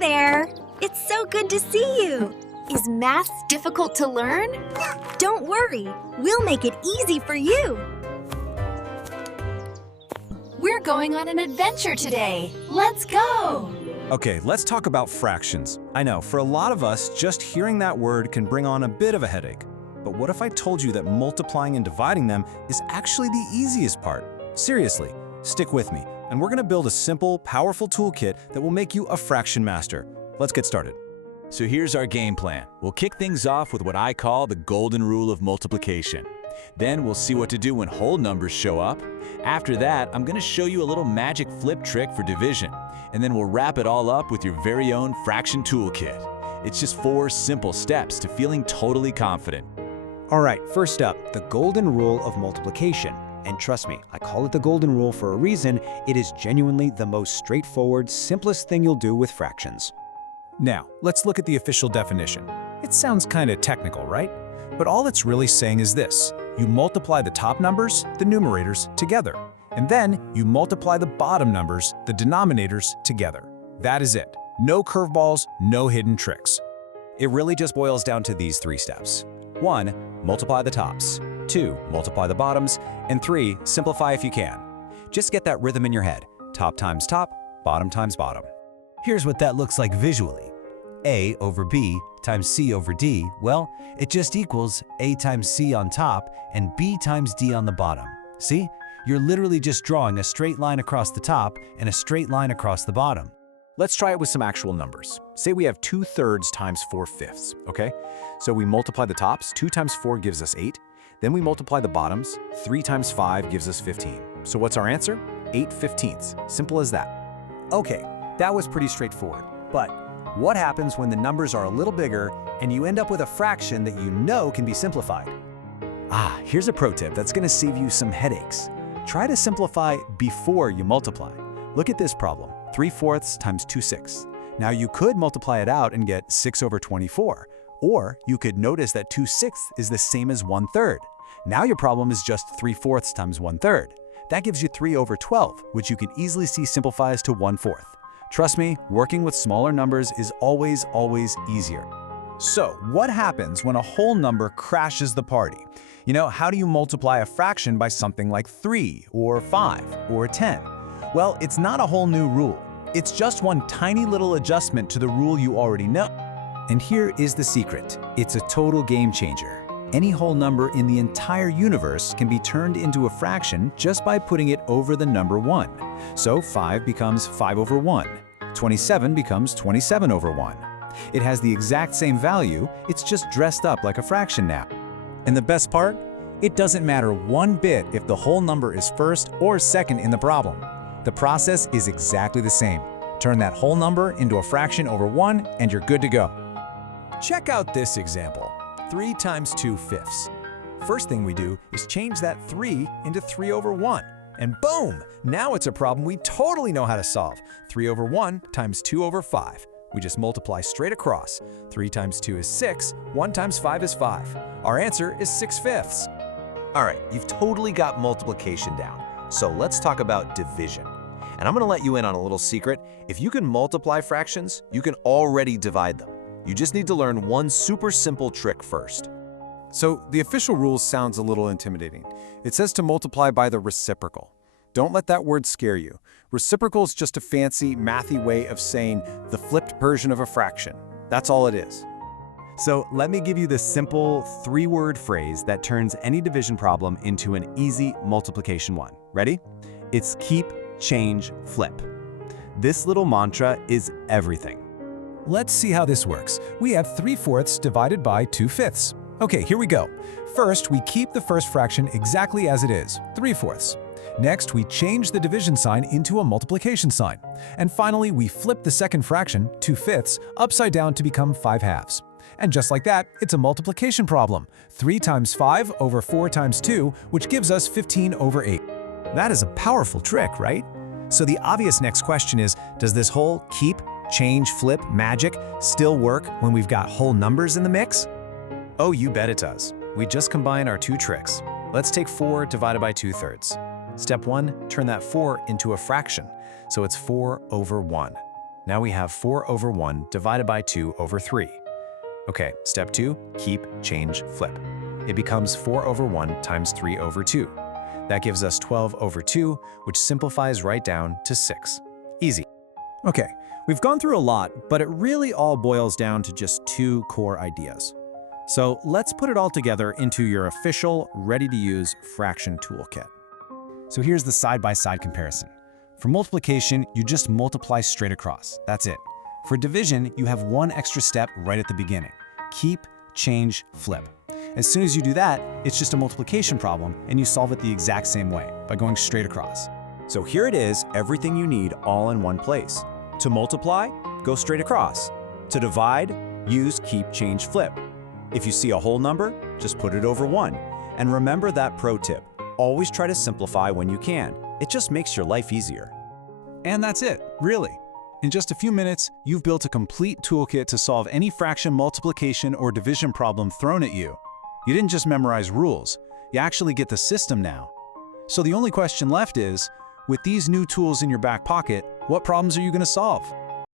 there! It's so good to see you! Is math difficult to learn? Don't worry, we'll make it easy for you! We're going on an adventure today! Let's go! Okay, let's talk about fractions. I know, for a lot of us, just hearing that word can bring on a bit of a headache. But what if I told you that multiplying and dividing them is actually the easiest part? Seriously, stick with me, and we're gonna build a simple, powerful toolkit that will make you a fraction master. Let's get started. So here's our game plan. We'll kick things off with what I call the golden rule of multiplication. Then we'll see what to do when whole numbers show up. After that, I'm gonna show you a little magic flip trick for division. And then we'll wrap it all up with your very own fraction toolkit. It's just 4 simple steps to feeling totally confident. All right, first up, the golden rule of multiplication. And trust me, I call it the golden rule for a reason. It is genuinely the most straightforward, simplest thing you'll do with fractions. Now, let's look at the official definition. It sounds kind of technical, right? But all it's really saying is this. You multiply the top numbers, the numerators, together. And then you multiply the bottom numbers, the denominators, together. That is it. No curveballs, no hidden tricks. It really just boils down to these 3 steps. 1, multiply the tops. 2, multiply the bottoms. And 3, simplify if you can. Just get that rhythm in your head. Top times top, bottom times bottom. Here's what that looks like visually. A over B times C over D, well, it just equals A times C on top and B times D on the bottom. See? You're literally just drawing a straight line across the top and a straight line across the bottom. Let's try it with some actual numbers. Say we have 2/3 times 4/5, okay? So we multiply the tops, 2 times 4 gives us 8. Then we multiply the bottoms, 3 times 5 gives us 15. So what's our answer? 8/15. Simple as that. Okay, that was pretty straightforward. But what happens when the numbers are a little bigger and you end up with a fraction that you know can be simplified? Here's a pro tip that's gonna save you some headaches. Try to simplify before you multiply. Look at this problem, 3/4 times 2/6. Now you could multiply it out and get 6 over 24, or you could notice that 2/6 is the same as 1/3. Now your problem is just 3/4 times 1/3. That gives you 3 over 12, which you can easily see simplifies to 1/4. Trust me, working with smaller numbers is always easier. So, what happens when a whole number crashes the party? You know, how do you multiply a fraction by something like 3 or 5 or 10? Well, it's not a whole new rule. It's just one tiny little adjustment to the rule you already know. And here is the secret. It's a total game changer. Any whole number in the entire universe can be turned into a fraction just by putting it over the number 1. So 5 becomes 5 over 1. 27 becomes 27 over 1. It has the exact same value, it's just dressed up like a fraction now. And the best part? It doesn't matter one bit if the whole number is first or second in the problem. The process is exactly the same. Turn that whole number into a fraction over 1 and you're good to go. Check out this example. 3 times 2/5. First thing we do is change that 3 into 3 over 1. And boom! Now it's a problem we totally know how to solve. 3 over 1 times 2 over 5. We just multiply straight across. 3 times 2 is 6, 1 times 5 is 5. Our answer is 6/5. All right, you've totally got multiplication down. So let's talk about division. And I'm gonna let you in on a little secret. If you can multiply fractions, you can already divide them. You just need to learn one super simple trick first. So the official rule sounds a little intimidating. It says to multiply by the reciprocal. Don't let that word scare you. Reciprocal is just a fancy, mathy way of saying the flipped version of a fraction. That's all it is. So let me give you the simple 3-word phrase that turns any division problem into an easy multiplication one. Ready? It's keep, change, flip. This little mantra is everything. Let's see how this works. We have 3/4 divided by 2/5. Okay, here we go. First, we keep the first fraction exactly as it is, 3/4. Next, we change the division sign into a multiplication sign. And finally, we flip the second fraction, 2/5, upside down to become 5/2. And just like that, it's a multiplication problem. 3 times 5 over 4 times 2, which gives us 15 over 8. That is a powerful trick, right? So the obvious next question is, does this whole keep, change, flip magic still work when we've got whole numbers in the mix? Oh, you bet it does. We just combine our 2 tricks. Let's take 4 divided by 2/3. Step 1, turn that 4 into a fraction, so it's 4 over 1. Now we have 4 over 1 divided by 2 over 3. Okay, step 2, keep, change, flip. It becomes 4 over 1 times 3 over 2. That gives us 12 over 2, which simplifies right down to 6. Easy. Okay, we've gone through a lot, but it really all boils down to just 2 core ideas. So let's put it all together into your official, ready-to-use fraction toolkit. So here's the side-by-side comparison. For multiplication, you just multiply straight across. That's it. For division, you have one extra step right at the beginning. Keep, change, flip. As soon as you do that, it's just a multiplication problem, and you solve it the exact same way, by going straight across. So here it is, everything you need all in one place. To multiply, go straight across. To divide, use keep, change, flip. If you see a whole number, just put it over 1. And remember that pro tip, always try to simplify when you can. It just makes your life easier. And that's it, really. In just a few minutes, you've built a complete toolkit to solve any fraction multiplication or division problem thrown at you. You didn't just memorize rules, you actually get the system now. So the only question left is, with these new tools in your back pocket, what problems are you going to solve?